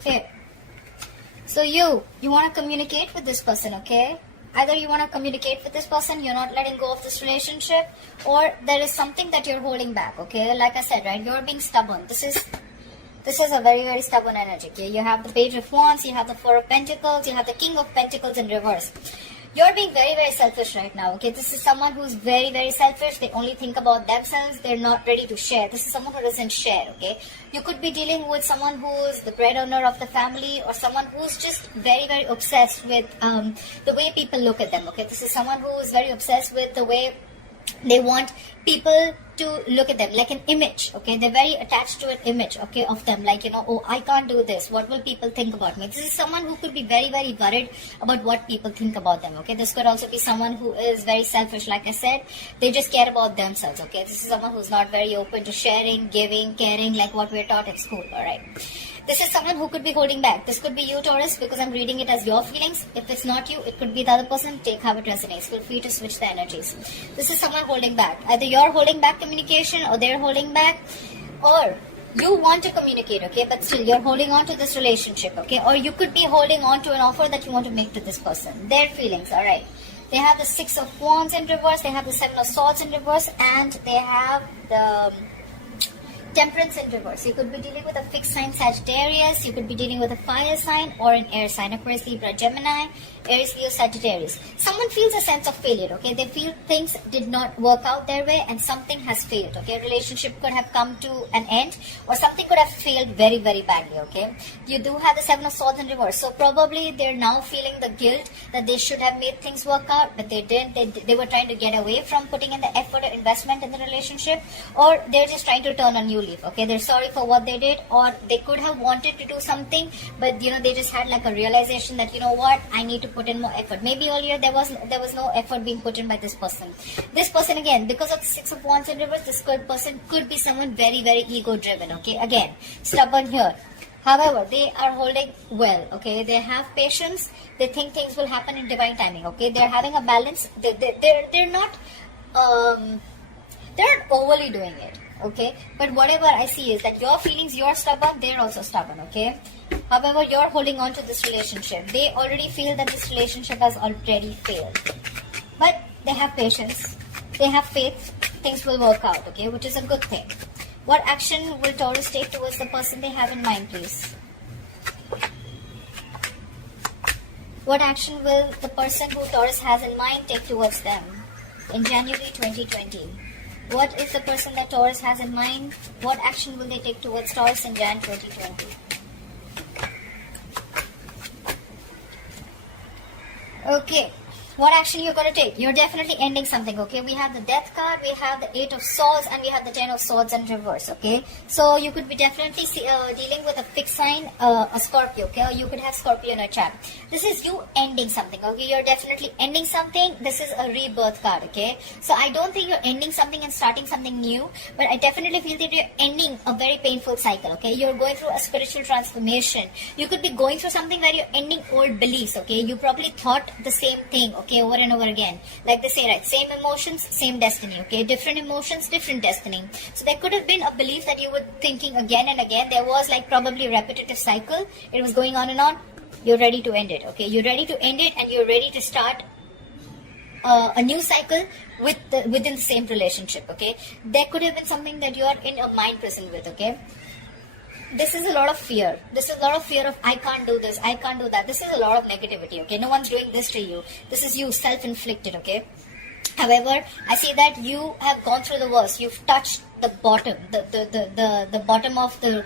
Okay. So you want to communicate with this person, okay? Either you want to communicate with this person, you're not letting go of this relationship, or there is something that you're holding back, okay? Like I said, right, you're being stubborn. This is a very, very stubborn energy, okay? You have the Page of Wands, you have the Four of Pentacles, you have the King of Pentacles in reverse. You're being very, very selfish right now, okay? This is someone who's very, very selfish. They only think about themselves. They're not ready to share. This is someone who doesn't share, okay? You could be dealing with someone who's the breadwinner of the family, or someone who's just very, very obsessed with the way people look at them, okay? This is someone who's very obsessed with the way they want people to look at them, like an image, okay? They're very attached to an image, okay, of them, like, you know, oh, I can't do this, what will people think about me? This is someone who could be very, very worried about what people think about them, okay? This could also be someone who is very selfish, like I said. They just care about themselves, okay? This is someone who's not very open to sharing, giving, caring, like what we're taught at school, alright? This is someone who could be holding back. This could be you, Taurus, because I'm reading it as your feelings. If it's not you, it could be the other person. Take how it resonates. Feel free to switch the energies. This is someone holding back. Either you're holding back communication, or they're holding back, or you want to communicate, okay, but still you're holding on to this relationship, okay? Or you could be holding on to an offer that you want to make to this person. Their feelings, alright. They have the Six of Wands in reverse, they have the Seven of Swords in reverse, and they have the Temperance in reverse. You could be dealing with a fixed sign Sagittarius, you could be dealing with a fire sign or an air sign, Aquarius, Libra, Gemini, Aries, Leo, Sagittarius. Someone feels a sense of failure, okay? They feel things did not work out their way and something has failed, okay? A relationship could have come to an end, or something could have failed very, very badly, okay? You do have the Seven of Swords in reverse, so probably they're now feeling the guilt that they should have made things work out, but they didn't. They were trying to get away from putting in the effort or investment in the relationship, or they're just trying to turn a new leaf, okay? They're sorry for what they did, or they could have wanted to do something, but you know, they just had like a realization that, you know what, I need to put in more effort. Maybe earlier there was no effort being put in by this person. This person, again, because of the Six of Wands in reverse, this person could be someone very, very ego driven, okay? Again, stubborn here. However, they are holding well, okay? They have patience. They think things will happen in divine timing, okay? They're having a balance. They're not overly doing it, okay? But whatever I see is that your feelings, you're stubborn, they're also stubborn, okay? However, you're holding on to this relationship. They already feel that this relationship has already failed. But they have patience. They have faith. Things will work out, okay? Which is a good thing. What action will Taurus take towards the person they have in mind, please? What action will the person who Taurus has in mind take towards them in January 2020? What is the person that Taurus has in mind? What action will they take towards Taurus in Jan 2020? Okay. What action you're going to take? You're definitely ending something, okay? We have the Death card, we have the Eight of Swords, and we have the Ten of Swords in reverse, okay? So you could be definitely dealing with a fixed sign, a Scorpio, okay? Or you could have Scorpio in a chart. This is you ending something, okay? You're definitely ending something. This is a rebirth card, okay? So I don't think you're ending something and starting something new, but I definitely feel that you're ending a very painful cycle, okay? You're going through a spiritual transformation. You could be going through something where you're ending old beliefs, okay? You probably thought the same thing, okay, over and over again. Like they say, right, same emotions, same destiny, okay? Different emotions, different destiny. So there could have been a belief that you were thinking again and again. There was like probably a repetitive cycle. It was going on and on. You're ready to end it, okay? You're ready to end it, and you're ready to start a new cycle within the same relationship, okay? There could have been something that you are in a mind prison with, okay? This is a lot of fear. This is a lot of fear of, I can't do this, I can't do that. This is a lot of negativity, okay? No one's doing this to you. This is you, self-inflicted, okay? However, I see that you have gone through the worst. You've touched the bottom, the bottom of the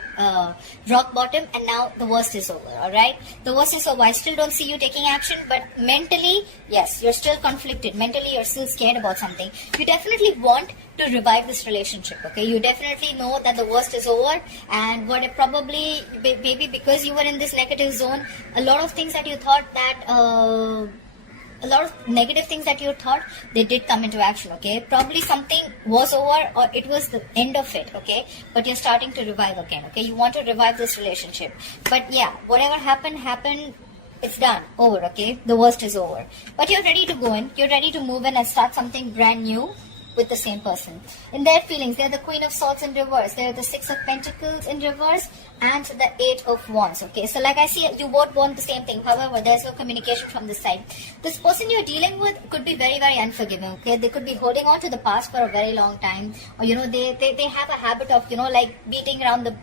rock bottom, and now the worst is over, alright? The worst is over. I still don't see you taking action, but mentally, yes, you're still conflicted. Mentally, you're still scared about something. You definitely want to revive this relationship, okay? You definitely know that the worst is over, and what it probably, maybe because you were in this negative zone, a lot of things that you thought that, a lot of negative things that you thought, they did come into action, okay? Probably something was over, or it was the end of it, okay? But you're starting to revive again, okay? You want to revive this relationship. But yeah, whatever happened, it's done, over, okay? The worst is over. But you're ready to go in, you're ready to move in and start something brand new, with the same person. In their feelings, they're the Queen of Swords in reverse, they're the Six of Pentacles in reverse, and the Eight of Wands. Okay, so like I see, you both want the same thing. However, there's no communication from this side. This person you're dealing with could be very, very unforgiving. Okay, they could be holding on to the past for a very long time, or they have a habit of like beating around the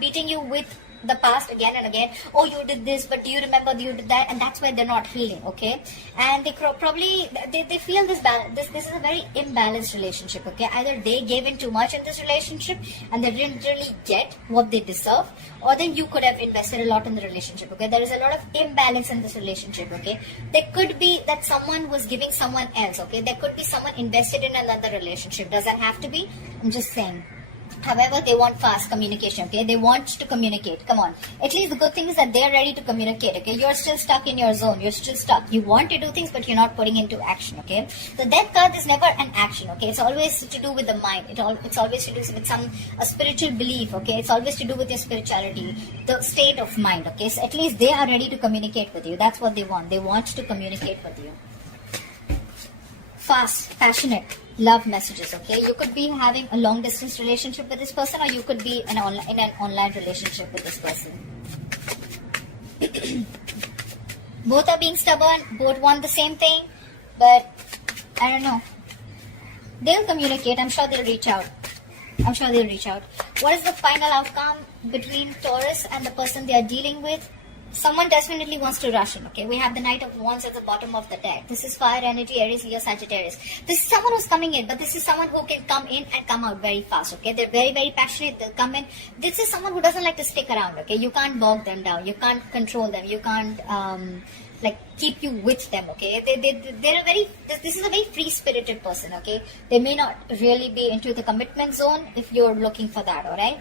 beating you with the past again and again. Oh, you did this, but do you remember you did that? And that's why they're not healing. Okay, and they probably they feel this balance. This is a very imbalanced relationship. Okay, either they gave in too much in this relationship and they didn't really get what they deserve, or then you could have invested a lot in the relationship. Okay, there is a lot of imbalance in this relationship. Okay, there could be that someone was giving someone else. Okay, there could be someone invested in another relationship. Does that have to be? I'm just saying. However, they want fast communication. Okay, they want to communicate. Come on. At least the good thing is that they're ready to communicate. Okay, you're still stuck in your zone. You're still stuck. You want to do things, but you're not putting into action. Okay, the Death card is never an action. Okay, it's always to do with the mind. It's always to do with a spiritual belief. Okay, it's always to do with your spirituality, the state of mind. Okay, so at least they are ready to communicate with you. That's what they want. They want to communicate with you. Fast, passionate love messages. Okay, you could be having a long distance relationship with this person, or you could be in an online relationship with this person. Both are being stubborn, both want the same thing, but I don't know. They'll communicate. I'm sure they'll reach out. What is the final outcome between Taurus and the person they are dealing with? Someone definitely wants to rush in. Okay, we have the Knight of Wands at the bottom of the deck. This is fire energy, Aries, Leo, Sagittarius. This is someone who's coming in, but this is someone who can come in and come out very fast. Okay, they're very, very passionate. They'll come in. This is someone who doesn't like to stick around. Okay, you can't bog them down. You can't control them. You can't keep you with them. Okay, they're a very. This is a very free spirited person. Okay, they may not really be into the commitment zone if you're looking for that. All right.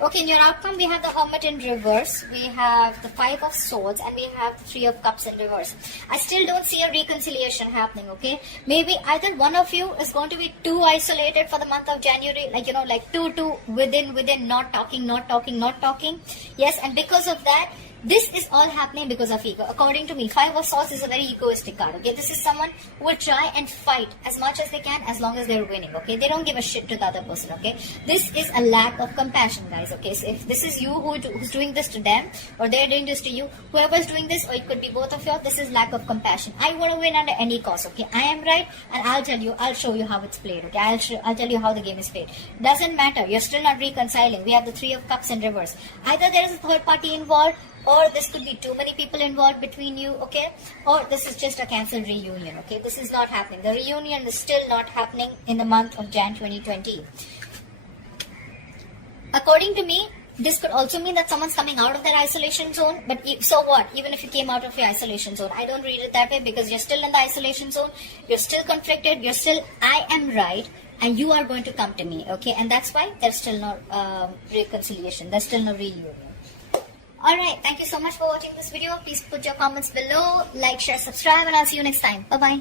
Okay, in your outcome, we have the Hermit in reverse, we have the Five of Swords, and we have the Three of Cups in reverse. I still don't see a reconciliation happening, okay? Maybe either one of you is going to be too isolated for the month of January, too within, not talking. Yes, and because of that, this is all happening because of ego. According to me, Five of Swords is a very egoistic card. Okay, this is someone who will try and fight as much as they can as long as they're winning. Okay, they don't give a shit to the other person. Okay, this is a lack of compassion, guys. Okay, so if this is you who's doing this to them, or they're doing this to you, whoever's doing this, or it could be both of you, this is lack of compassion. I want to win under any cost. Okay, I am right, and I'll show you how it's played. Okay, I'll tell you how the game is played. Doesn't matter. You're still not reconciling. We have the Three of Cups in reverse. Either there is a third party involved, or this could be too many people involved between you, okay? Or this is just a cancelled reunion, okay? This is not happening. The reunion is still not happening in the month of Jan 2020. According to me, this could also mean that someone's coming out of their isolation zone. But so what? Even if you came out of your isolation zone, I don't read it that way, because you're still in the isolation zone. You're still conflicted. You're still, I am right, and you are going to come to me, okay? And that's why there's still no reconciliation. There's still no reunion. Alright, thank you so much for watching this video. Please put your comments below, like, share, subscribe, and I'll see you next time. Bye-bye.